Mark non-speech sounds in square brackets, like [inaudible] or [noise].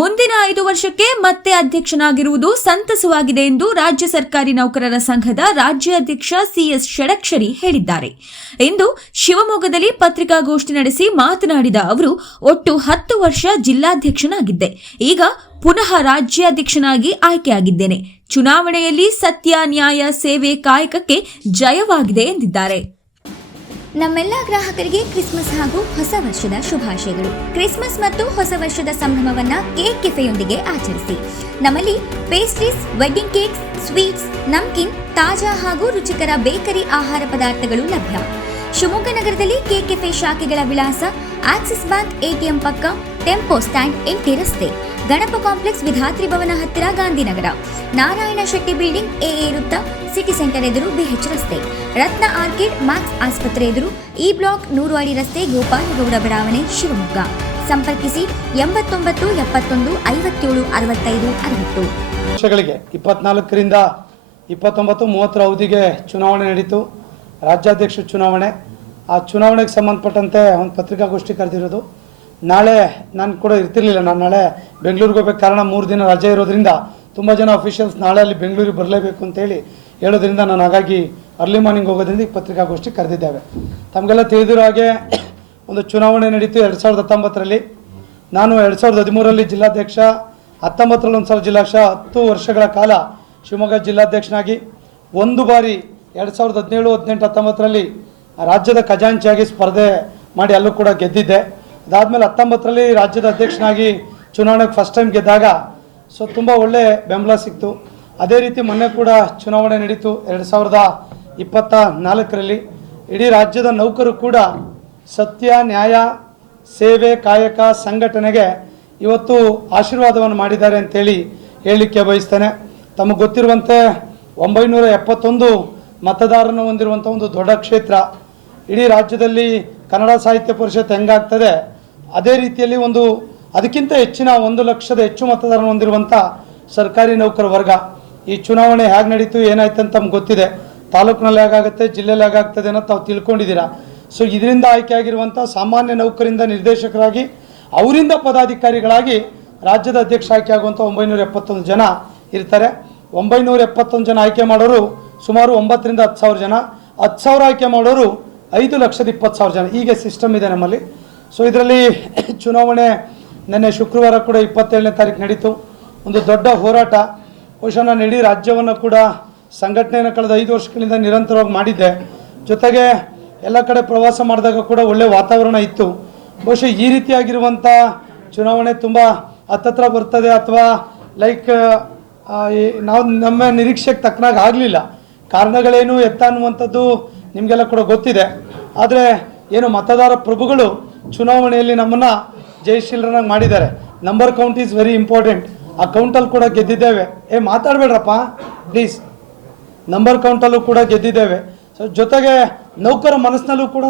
ಮುಂದಿನ ಐದು ವರ್ಷಕ್ಕೆ ಮತ್ತೆ ಅಧ್ಯಕ್ಷನಾಗಿರುವುದು ಸಂತಸವಾಗಿದೆ ಎಂದು ರಾಜ್ಯ ಸರ್ಕಾರಿ ನೌಕರರ ಸಂಘದ ರಾಜ್ಯಾಧ್ಯಕ್ಷ ಸಿಎಸ್ ಷಡಕ್ಷರಿ ಹೇಳಿದ್ದಾರೆ. ಇಂದು ಶಿವಮೊಗ್ಗದಲ್ಲಿ ಪತ್ರಿಕಾಗೋಷ್ಠಿ ನಡೆಸಿ ಮಾತನಾಡಿದ ಅವರು, ಒಟ್ಟು ಹತ್ತು ವರ್ಷ ಜಿಲ್ಲಾಧ್ಯಕ್ಷನಾಗಿದ್ದೆ. ಈಗ ಪುನಃ ರಾಜ್ಯಾಧ್ಯಕ್ಷನಾಗಿ ಆಯ್ಕೆಯಾಗಿದ್ದೇನೆ. ಚುನಾವಣೆಯಲ್ಲಿ ಸತ್ಯ, ನ್ಯಾಯ, ಸೇವೆ, ಕಾಯಕಕ್ಕೆ ಜಯವಾಗಿದೆ ಎಂದಿದ್ದಾರೆ. ನಮ್ಮೆಲ್ಲ ಗ್ರಾಹಕರಿಗೆ ಕ್ರಿಸ್ಮಸ್ ಹಾಗೂ ಹೊಸ ವರ್ಷದ ಶುಭಾಶಯಗಳು. ಕ್ರಿಸ್ಮಸ್ ಮತ್ತು ಹೊಸ ವರ್ಷದ ಸಂಭ್ರಮವನ್ನ ಕೇಕ್ ಕೆಫೆಯೊಂದಿಗೆ ಆಚರಿಸಿ. ನಮ್ಮಲ್ಲಿ pastries wedding cakes sweets namkeen ತಾಜಾ ಹಾಗೂ ರುಚಿಕರ ಬೇಕರಿ ಆಹಾರ ಪದಾರ್ಥಗಳು ಲಭ್ಯ. ಶಿವಮೊಗ್ಗ ನಗರದಲ್ಲಿ ಕೆಕೆಫೆ ಕೆಫೆ ಶಾಖೆಗಳ ವಿಳಾಸ ಆಕ್ಸಿಸ್ ಬ್ಯಾಂಕ್ ಎಟಿಎಂ ಪಕ್ಕ ಟೆಂಪೋ ಸ್ಟ್ಯಾಂಡ್ ಎಂಟಿ ರಸ್ತೆ. ಗಣಪ ಕಾಂಪ್ಲೆಕ್ಸ್ ವಿಧಾತ್ರಿ ಭವನ ಹತ್ತಿರ ಗಾಂಧಿನಗರ. ನಾರಾಯಣ ಶೆಟ್ಟಿ ಬಿಲ್ಡಿಂಗ್ ಎಎ ವೃತ್ತ, ಸಿಟಿ ಸೆಂಟರ್ ಎದುರು ಬಿಎಚ್ ರಸ್ತೆ. ರತ್ನ ಆರ್ಕಿಡ್, ಮ್ಯಾಕ್ಸ್ ಆಸ್ಪತ್ರೆ ಎದುರು ಇ ಬ್ಲಾಕ್ ನೂರುವಾಡಿ ರಸ್ತೆ, ಗೋಪಾಲಗೌಡ ಬಡಾವಣೆ, ಶಿವಮೊಗ್ಗ. ಸಂಪರ್ಕಿಸಿ ಎಂಬತ್ತೊಂಬತ್ತು ಎಪ್ಪತ್ತೊಂದು ಐವತ್ತೇಳು ಅರವತ್ತೈದು ಅರವತ್ತು. ವರ್ಷಗಳಿಗೆ ಇಪ್ಪತ್ನಾಲ್ಕರಿಂದ ಇಪ್ಪತ್ತೊಂಬತ್ತು ಮೂವತ್ತರ ಅವಧಿಗೆ ಚುನಾವಣೆ ನಡೀತು. ರಾಜ್ಯಾಧ್ಯಕ್ಷ ಚುನಾವಣೆ. ಆ ಚುನಾವಣೆಗೆ ಸಂಬಂಧಪಟ್ಟಂತೆ ಒಂದು ಪತ್ರಿಕಾಗೋಷ್ಠಿ ಕರೆದಿರೋದು. ನಾಳೆ ನಾನು ಕೂಡ ಇರ್ತಿರ್ಲಿಲ್ಲ. ನಾನು ನಾಳೆ ಬೆಂಗಳೂರಿಗೆ ಹೋಗ್ಬೇಕು. ಕಾರಣ ಮೂರು ದಿನ ರಜೆ ಇರೋದ್ರಿಂದ ತುಂಬ ಜನ ಅಫಿಷಿಯಲ್ಸ್ ನಾಳೆ ಅಲ್ಲಿ ಬೆಂಗಳೂರಿಗೆ ಬರಲೇಬೇಕು ಅಂತೇಳಿ ಹೇಳೋದ್ರಿಂದ ನಾನು ಹಾಗಾಗಿ ಅರ್ಲಿ ಮಾರ್ನಿಂಗ್ ಹೋಗೋದ್ರಿಂದ ಈ ಪತ್ರಿಕಾಗೋಷ್ಠಿ ಕರೆದಿದ್ದೇವೆ. ತಮಗೆಲ್ಲ ತಿಳಿದಿರೋ ಹಾಗೆ [coughs] ಒಂದು ಚುನಾವಣೆ ನಡೀತು ಎರಡು ಸಾವಿರದ ಹತ್ತೊಂಬತ್ತರಲ್ಲಿ. ನಾನು ಎರಡು ಸಾವಿರದ ಹದಿಮೂರರಲ್ಲಿ ಜಿಲ್ಲಾಧ್ಯಕ್ಷ, ಹತ್ತೊಂಬತ್ತರಲ್ಲಿ ಒಂದು ಸಾವಿರ ಜಿಲ್ಲಾಧ್ಯಕ್ಷ, ಹತ್ತು ವರ್ಷಗಳ ಕಾಲ ಶಿವಮೊಗ್ಗ ಜಿಲ್ಲಾಧ್ಯಕ್ಷನಾಗಿ ಒಂದು ಬಾರಿ ಎರಡು ಸಾವಿರದ ಹದಿನೇಳು, ಹದಿನೆಂಟು, ಹತ್ತೊಂಬತ್ತರಲ್ಲಿ ರಾಜ್ಯದ ಖಜಾಂಚಿಯಾಗಿ ಸ್ಪರ್ಧೆ ಮಾಡಿ ಅಲ್ಲೂ ಕೂಡ ಗೆದ್ದಿದ್ದೆ. ಅದಾದಮೇಲೆ ಹತ್ತೊಂಬತ್ತರಲ್ಲಿ ರಾಜ್ಯದ ಅಧ್ಯಕ್ಷನಾಗಿ ಚುನಾವಣೆಗೆ ಫಸ್ಟ್ ಟೈಮ್ ಗೆದ್ದಾಗ ಸೊ ತುಂಬ ಒಳ್ಳೆ ಬೆಂಬಲ ಸಿಕ್ತು. ಅದೇ ರೀತಿ ಮೊನ್ನೆ ಕೂಡ ಚುನಾವಣೆ ನಡೀತು ಎರಡು ಸಾವಿರದ ಇಪ್ಪತ್ತ ನಾಲ್ಕರಲ್ಲಿ. ಇಡೀ ರಾಜ್ಯದ ನೌಕರು ಕೂಡ ಸತ್ಯ, ನ್ಯಾಯ, ಸೇವೆ, ಕಾಯಕ ಸಂಘಟನೆಗೆ ಇವತ್ತು ಆಶೀರ್ವಾದವನ್ನು ಮಾಡಿದ್ದಾರೆ ಅಂತೇಳಿ ಹೇಳಲಿಕ್ಕೆ ಬಯಸ್ತೇನೆ. ತಮಗೆ ಗೊತ್ತಿರುವಂತೆ ಒಂಬೈನೂರ ಎಪ್ಪತ್ತೊಂದು ಮತದಾರನ ಹೊಂದಿರುವಂಥ ಒಂದು ದೊಡ್ಡ ಕ್ಷೇತ್ರ. ಇಡೀ ರಾಜ್ಯದಲ್ಲಿ ಕನ್ನಡ ಸಾಹಿತ್ಯ ಪರಿಷತ್ ಹೆಂಗಾಗ್ತದೆ, ಅದೇ ರೀತಿಯಲ್ಲಿ ಒಂದು ಅದಕ್ಕಿಂತ ಹೆಚ್ಚಿನ ಒಂದು ಲಕ್ಷದ ಹೆಚ್ಚು ಮತದಾರನ ಹೊಂದಿರುವಂಥ ಸರ್ಕಾರಿ ನೌಕರ ವರ್ಗ. ಈ ಚುನಾವಣೆ ಹೇಗೆ ನಡೀತು, ಏನಾಯ್ತು ಅಂತ ನಮ್ಗೆ ಗೊತ್ತಿದೆ. ತಾಲೂಕಿನಲ್ಲಿ ಹೇಗಾಗುತ್ತೆ, ಜಿಲ್ಲೆಯಲ್ಲಿ ಹೇಗಾಗ್ತದೆ ಅನ್ನೋದು ತಾವು ತಿಳ್ಕೊಂಡಿದ್ದೀರಾ? ಸೊ ಇದರಿಂದ ಆಯ್ಕೆಯಾಗಿರುವಂಥ ಸಾಮಾನ್ಯ ನೌಕರಿಂದ ನಿರ್ದೇಶಕರಾಗಿ, ಅವರಿಂದ ಪದಾಧಿಕಾರಿಗಳಾಗಿ ರಾಜ್ಯದ ಅಧ್ಯಕ್ಷ ಆಯ್ಕೆ ಆಗುವಂಥ ಒಂಬೈನೂರ ಎಪ್ಪತ್ತೊಂದು ಜನ ಇರ್ತಾರೆ. ಒಂಬೈನೂರ ಎಪ್ಪತ್ತೊಂದು ಜನ ಆಯ್ಕೆ ಮಾಡೋರು ಸುಮಾರು ಒಂಬತ್ತರಿಂದ ಹತ್ತು ಸಾವಿರ ಜನ. ಹತ್ತು ಸಾವಿರ ಆಯ್ಕೆ ಮಾಡೋರು ಐದು ಲಕ್ಷದ ಇಪ್ಪತ್ತು ಸಾವಿರ ಜನ. ಈಗ ಸಿಸ್ಟಮ್ ಇದೆ ನಮ್ಮಲ್ಲಿ. ಸೊ ಇದರಲ್ಲಿ [coughs] ಚುನಾವಣೆ ನಿನ್ನೆ ಶುಕ್ರವಾರ ಕೂಡ ಇಪ್ಪತ್ತೇಳನೇ ತಾರೀಕು ನಡೀತು. ಒಂದು ದೊಡ್ಡ ಹೋರಾಟ. ಬಹುಶಃ ನಾನು ಇಡೀ ರಾಜ್ಯವನ್ನು ಕೂಡ ಸಂಘಟನೆಯನ್ನು ಕಳೆದ ಐದು ವರ್ಷಗಳಿಂದ ನಿರಂತರವಾಗಿ ಮಾಡಿದ್ದೆ. ಜೊತೆಗೆ ಎಲ್ಲ ಕಡೆ ಪ್ರವಾಸ ಮಾಡಿದಾಗ ಕೂಡ ಒಳ್ಳೆ ವಾತಾವರಣ ಇತ್ತು. ಬಹುಶಃ ಈ ರೀತಿಯಾಗಿರುವಂಥ ಚುನಾವಣೆ ತುಂಬ ಹತ್ತತ್ರ ಬರ್ತದೆ ಅಥವಾ ಲೈಕ್ ನಾವು ನಮ್ಮ ನಿರೀಕ್ಷೆಗೆ ತಕ್ಕನಾಗಿ ಆಗಲಿಲ್ಲ. ಕಾರಣಗಳೇನು ಎತ್ತ ಅನ್ನುವಂಥದ್ದು ನಿಮಗೆಲ್ಲ ಕೂಡ ಗೊತ್ತಿದೆ. ಆದರೆ ಏನು ಮತದಾರ ಪ್ರಭುಗಳು ಚುನಾವಣೆಯಲ್ಲಿ ನಮ್ಮನ್ನು ಜಯಶೀಲರನ್ನಾಗಿ ಮಾಡಿದ್ದಾರೆ. Number count is very important ಆ ಕೌಂಟಲ್ಲಿ ಕೂಡ ಗೆದ್ದಿದ್ದೇವೆ. ಏ, ಮಾತಾಡಬೇಡ್ರಪ್ಪ ಪ್ಲೀಸ್ ನಂಬರ್ ಕೌಂಟಲ್ಲೂ ಕೂಡ ಗೆದ್ದಿದ್ದೇವೆ. ಸೊ ಜೊತೆಗೆ ನೌಕರ ಮನಸ್ಸಿನಲ್ಲೂ ಕೂಡ